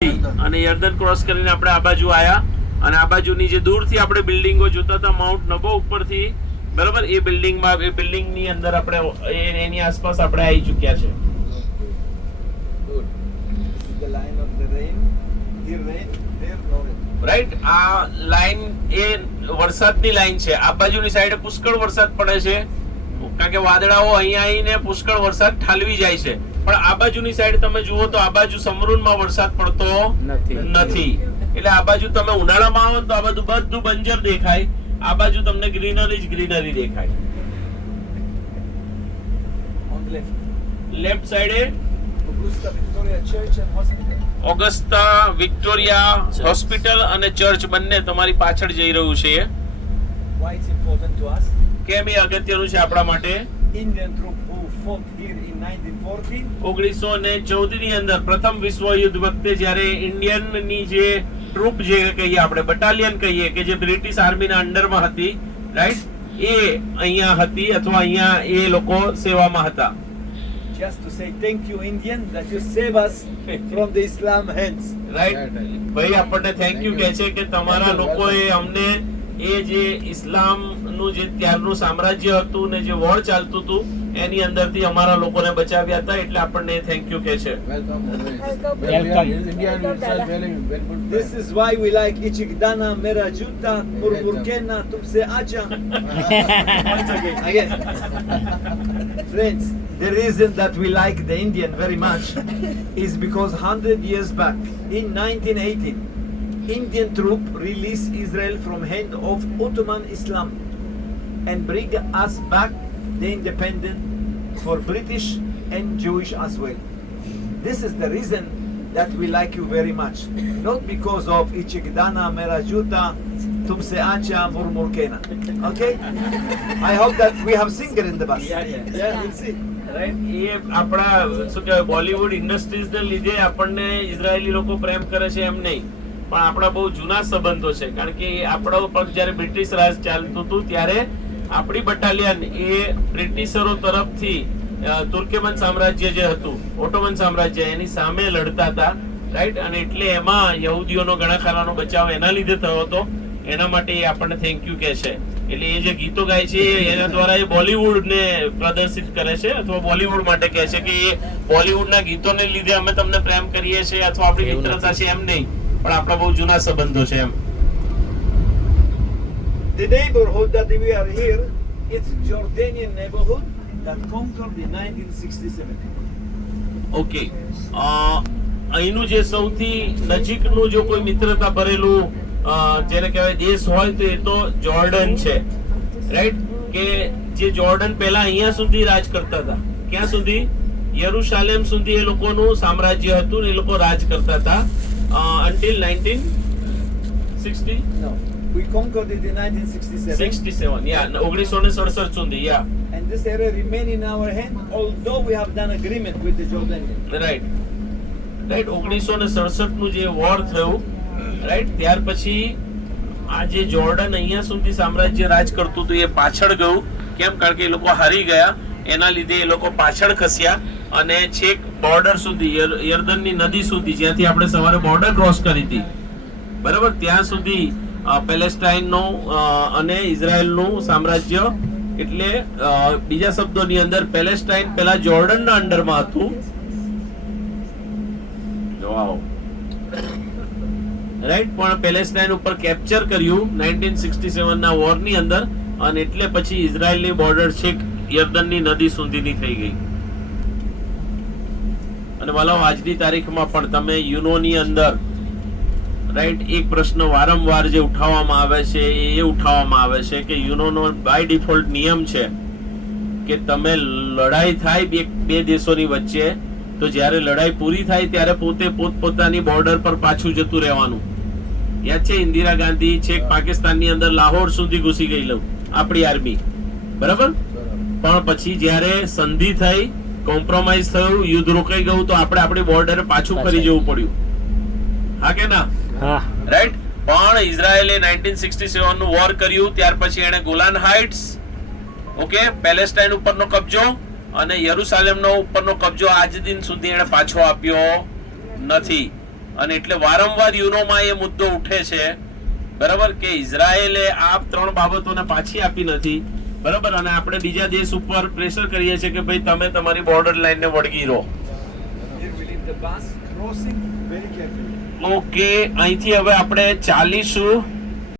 અને યર્દન ક્રોસ કરીને આપણે આ બાજુ આયા અને આ બાજુની જે દૂરથી આપણે બિલ્ડિંગો જોતા હતા માઉન્ટ નબો ઉપરથી, બરાબર, એ બિલ્ડિંગની અંદર આપણે એની આસપાસ આપણે આવી ચૂક્યા છે. રાઈટ, આ લાઈન એ વરસાદની લાઈન છે. આ બાજુની સાઈડે પુષ્કળ વરસાદ પડે છે કારણ કે વાદળાઓ અહીંયા આવીને પુષ્કળ વરસાદ ઠાલવી જાય છે. પણ આ બાજુની સાઈડ તમે જુઓ તો આ બાજુ સમરૂનમાં વરસાદ પડતો નથી. એટલે આ બાજુ તમે ઉનાળામાં આવો તો આ બધું બંજર દેખાય, આ બાજુ તમને ગ્રીનરી જ ગ્રીનરી દેખાય. લેફ્ટ સાઈડે ઓગસ્ટા વિક્ટોરિયા હોસ્પિટલ અને ચર્ચ બંને તમારી પાછળ જઈ રહ્યું છે. કેમ એ અગત્યનું છે આપણા માટે? Indian troop who fought here in 1914. 1914 ની અંદર પ્રથમ વિશ્વ યુદ્ધ વખતે જ્યારે ઇન્ડિયન ની જે ટ્રુપ જે કહીએ આપણે બટાલિયન કહીએ કે જે બ્રિટિશ આર્મીના અંડરમાં હતી, રાઈટ, એ અહીંયા હતી અથવા અહીંયા એ લોકો સેવામાં હતા. Just to say thank you Indian that you save us from the Islam hands. Right, ભાઈ આપણને થેન્ક યુ કહે છે કે તમારા લોકોએ અમને એ જે ઇસ્લામ નું જે ત્યારનું સામ્રાજ્ય હતું ને જે વોર ચાલતું હતું એની અંદરથી અમારા લોકોને બચાવ્યા હતા, એટલે આપણને થેન્ક યુ કહે છે. This is why we like Ichikdana, Mera Juta, Murmurkena, Tumse Acha. Once again. Friends, the reason that we like the Indian very much is because 100 years back in 1918 Indian troop released Israel from hand of Ottoman Islam and bring us back the independence for British and Jewish as well. This is the reason that we like you very much, not because of Ichikdana, Merajuta, Tumse Acha, Murmurkena. Okay? I hope that we have singer in the bus. Yeah, we'll see. Right, એ આપણા શું કહેવાય બોલિવૂડ ઇન્ડસ્ટ્રીઝને લીધે આપણને ઇઝરાયેલી લોકો પ્રેમ કરે છે એમ નહીં, પણ આપણા બહુ જૂના સંબંધો છે. કારણ કે આપણા ઉપર જ્યારે બ્રિટિશ રાજ ચાલતું હતું ત્યારે આપણી બટાલિયન એ બ્રિટિશરો તરફથી તુર્કમેન સામ્રાજ્ય જે હતું, ઓટોમન સામ્રાજ્ય, એની સામે લડતા હતા. રાઈટ, અને એટલે એમાં યહૂદીઓનો ઘણા ખરાનો બચાવ એના લીધે થયો હતો. એના માટે એ આપણને થેન્ક યુ કહે છે. એટલે એ જે ગીતો ગાય છે એના દ્વારા એ બોલિવૂડ ને પ્રદર્શિત કરે છે અથવા બોલિવૂડ માટે કહે છે કે એ બોલિવૂડના ગીતોને લીધે અમે તમને પ્રેમ કરીએ છીએ અથવા આપણી મિત્રતા છે એમ નહીં, પણ આપણા બહુ જૂના સંબંધો છે એમ. The neighborhood that we are here, it's Jordanian neighborhood that conquered in 1967. Okay, અહીંનું જે સૌથી નજીકનું જો કોઈ મિત્રતા ભરેલું જેને કહેવાય દેશ હોય તો એ તો જોર્ડન છે. રાઈટ, કે જે જોર્ડન પહેલા અહીંયા સુધી રાજ કરતા હતા. ક્યાં સુધી? યરુશાલેમ સુધી એ લોકોનું સામ્રાજ્ય હતું, એ લોકો રાજ કરતા હતા until 1960. No, we conquered it in 1967. 67, yeah, 1967 સુધી, yeah. And this area remain in our hand, although we have done agreement with the Jordanians. Right, 1967 નું જે વોર થયું, રાઈટ, ત્યાર પછી આ જે જોર્ડન અહીંયા સુધી સામ્રાજ્ય રાજ કરતું હતું એ પાછળ ગયું. કેમ? કારણ કે એ લોકો હારી ગયા, એના લીધે એ લોકો પાછળ ખસ્યા અને છેક બોર્ડર સુધી, યર્દનની નદી સુધી, જ્યાંથી આપણે સવારે બોર્ડર ક્રોસ કરી હતી, બરાબર, ત્યાં સુધી પેલેસ્ટાઇનનું અને ઇઝરાયલનું સામ્રાજ્ય. એટલે બીજા શબ્દોની અંદર પેલેસ્ટાઇન પેલા જોર્ડનના અંડરમાં હતું. રાઈટ, પણ પેલેસ્ટાઇન ઉપર કેપ્ચર કર્યું 1967 ના વોર ની અંદર, અને એટલે પછી ઇઝરાયલની બોર્ડર છેક યર્દનની નદી સુધીની થઈ ગઈ. અને વાલાઓ, આજની તારીખમાં પણ તમે યુનોની અંદર, રાઈટ, એક પ્રશ્ન વારંવાર જે ઉઠાવવામાં આવે છે એ ઉઠાવવામાં આવે છે કે યુનોનો બાય ડિફોલ્ટ નિયમ છે કે તમે લડાઈ થાય બે દેશોની વચ્ચે તો જ્યારે લડાઈ પૂરી થાય ત્યારે પોતે પોતપોતાની બોર્ડર પર પાછું જતું રહેવાનું. યાદ છે, ઇન્દિરા ગાંધી છેક પાકિસ્તાનની અંદર લાહોર સુધી ઘૂસી ગઈ આપણી આર્મી, બરાબર, પણ પછી જ્યારે સંધિ થઈ, કોમ્પ્રોમાઇઝ થયું, યુદ્ધ રોકાઈ ગયું, તો આપણે આપણી બોર્ડરે પાછું ફરી જવું પડ્યું. હા કે ના? રાઈટ, પણ ઇઝરાયલે 1967 નું વોર કર્યું, ત્યાર પછી એને ગોલાન હાઇટ્સ, ઓકે, પેલેસ્ટાઇન ઉપરનો કબજો અને યરુશાલેમનો ઉપરનો કબજો આજ દિન સુધી એને પાછો આપ્યો નથી. અને એટલે વારંવાર યુનોમાં એ મુદ્દો ઉઠે છે, બરાબર, કે ઇઝરાયેલે આ 3 બાબતોને પાછી આપી નથી, બરાબર, અને આપણે બીજા દેશ ઉપર પ્રેશર કરીએ છીએ કે ભાઈ તમે તમારી બોર્ડર લાઈનને વળગી રહો. Here we leave the bus crossing very carefully. Okay, અહીંથી હવે આપણે ચાલીશું